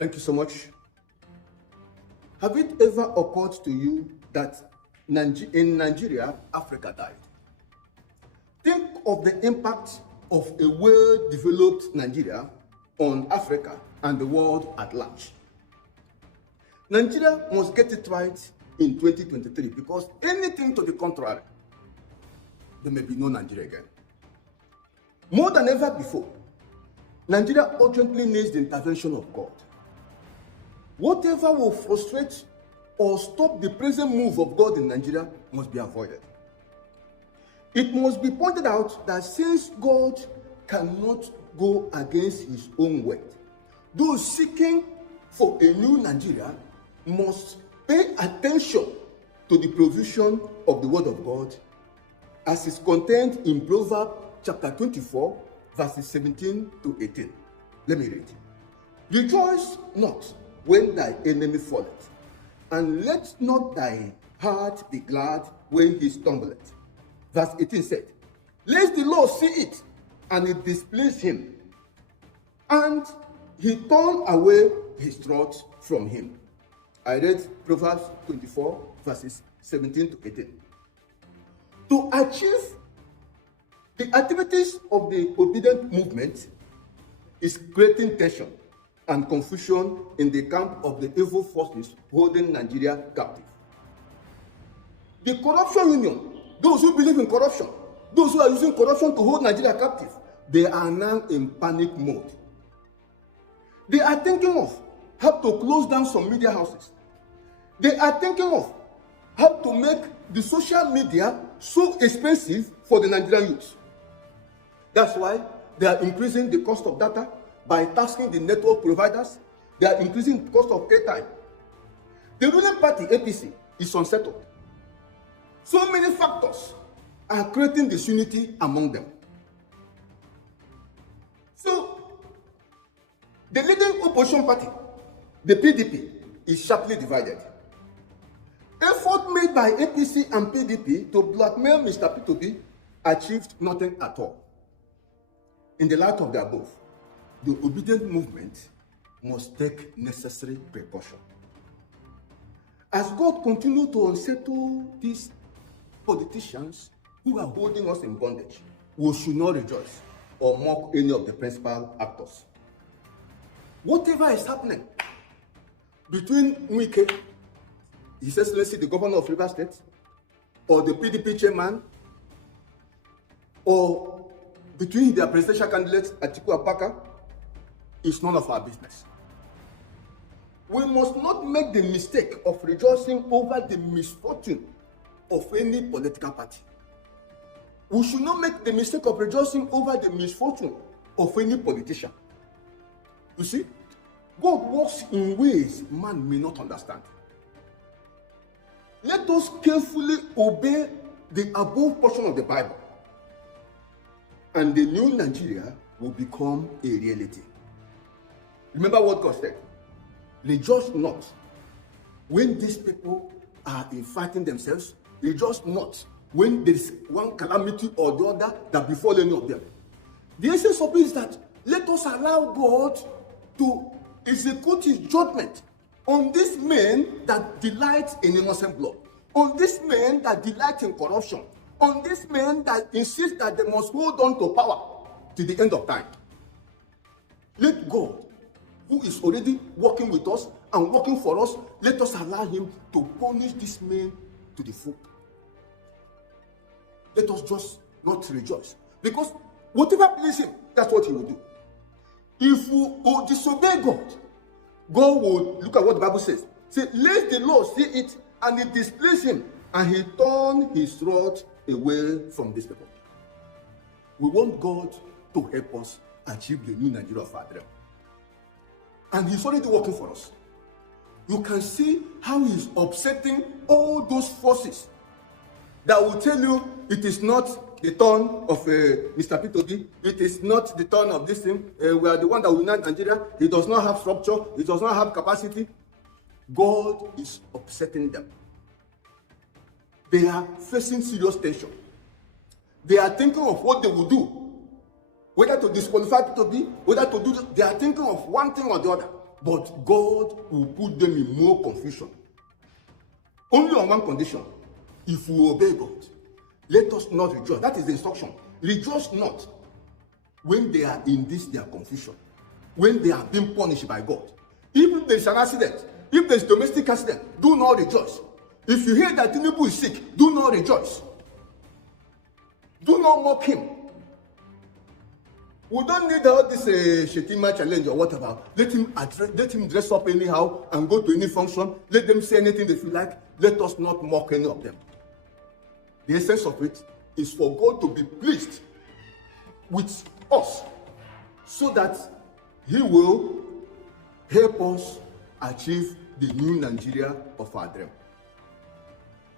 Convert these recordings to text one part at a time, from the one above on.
Thank you so much. Have it ever occurred to you that in Nigeria, Africa died? Think of the impact of a well-developed Nigeria on Africa and the world at large. Nigeria must get it right in 2023 because anything to the contrary, there may be no Nigeria again. More than ever before, Nigeria urgently needs the intervention of God. Whatever will frustrate or stop the present move of God in Nigeria must be avoided. It must be pointed out that since God cannot go against his own word, those seeking for a new Nigeria must pay attention to the provision of the word of God as is contained in Proverbs chapter 24, verses 17 to 18. Let me read. Rejoice not when thy enemy falleth, and let not thy heart be glad when he stumbleth. Verse 18 said, lest the Lord see it, and it displease him, and he turn away his wrath from him. I read Proverbs 24, verses 17 to 18. To achieve the activities of the obedient movement is creating tension and confusion in the camp of the evil forces holding Nigeria captive. The corruption union, those who believe in corruption, those who are using corruption to hold Nigeria captive, they are now in panic mode. They are thinking of how to close down some media houses. They are thinking of how to make the social media so expensive for the Nigerian youth. That's why they are increasing the cost of data by taxing the network providers. They are increasing the cost of airtime. The ruling party, APC, is unsettled. So many factors are creating disunity among them. So, the leading opposition party, the PDP, is sharply divided. Effort made by APC and PDP to blackmail Mr. P2B achieved nothing at all. In the light of the above, the obedient movement must take necessary precaution. As God continues to unsettle these politicians who are holding us in bondage, we should not rejoice or mock any of the principal actors. Whatever is happening between Wike, His Excellency the Governor of Rivers State, or the PDP chairman, or between their presidential candidates Atiku Abubakar, is none of our business. We must not make the mistake of rejoicing over the misfortune of any political party. We should not make the mistake of rejoicing over the misfortune of any politician. You see, God works in ways man may not understand. Let us carefully obey the above portion of the Bible, and the new Nigeria will become a reality. Remember what God said. Rejoice not when these people are fighting themselves. Rejoice not when there is one calamity or the other that befall any of them. The essence of it is that let us allow God to execute his judgment on these men that delight in innocent blood, on these men that delight in corruption, on these men that insist that they must hold on to power to the end of time. Let God, who is already working with us and working for us, let us allow him to punish these men to the full. Let us just not rejoice, because whatever pleases him, that's what he will do. If we disobey God, God will look at what the Bible says. Say, let the Lord see it, and it displease him, and he turn his wrath away from this people. We want God to help us achieve the new Nigeria of our dream. And he's already working for us. You can see how he's upsetting all those forces that will tell you it is not the turn of Mr. P2B, it is not the turn of this thing, we are the one that will unite Nigeria, he does not have structure, he does not have capacity. God is upsetting them. They are facing serious tension. They are thinking of what they will do, whether to disqualify P2B, whether to do, they are thinking of one thing or the other. but God will put them in more confusion. Only on one condition: if we obey God. Let us not rejoice. That is the instruction. Rejoice not when they are in this their confusion, when they are being punished by God. If there is an accident, if there is domestic accident, do not rejoice. If you hear that Tinubu is sick, do not rejoice. Do not mock him. We don't need all this Shetima challenge or whatever. Let him dress up anyhow and go to any function. Let them say anything they feel like. Let us not mock any of them. The essence of it is for God to be pleased with us, so that he will help us achieve the new Nigeria of our dream.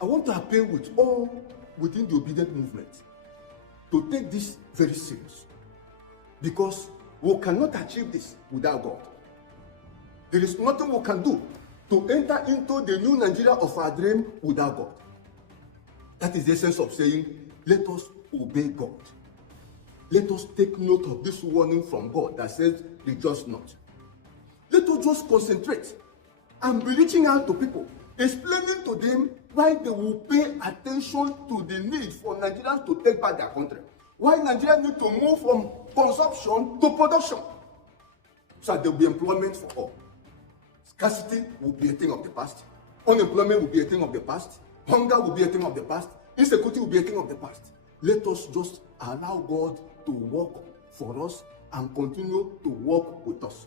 I want to appeal with all within the obedient movement to take this very serious, because we cannot achieve this without God. There is nothing we can do to enter into the new Nigeria of our dream without God. That is the essence of saying, let us obey God. Let us take note of this warning from God that says, rejoice not. Let us just concentrate and be reaching out to people, explaining to them why they will pay attention to the need for Nigerians to take back their country. Why Nigerians need to move from consumption to production, so that there will be employment for all. Scarcity will be a thing of the past. Unemployment will be a thing of the past. Hunger will be a thing of the past. Insecurity will be a thing of the past. Let us just allow God to work for us and continue to work with us.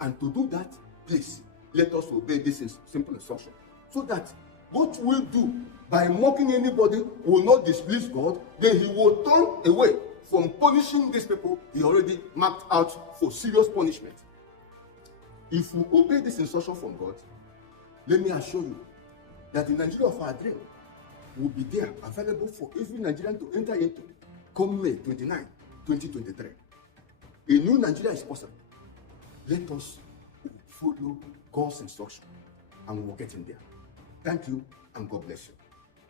And to do that, please, let us obey this simple instruction, so that what we do by mocking anybody will not displease God. Then he will turn away from punishing these people he already marked out for serious punishment. If we obey this instruction from God, let me assure you that the Nigeria of our dream will be there, available for every Nigerian to enter into come May 29, 2023. A new Nigeria is possible. Let us follow God's instruction and we will get in there. Thank you, and God bless you.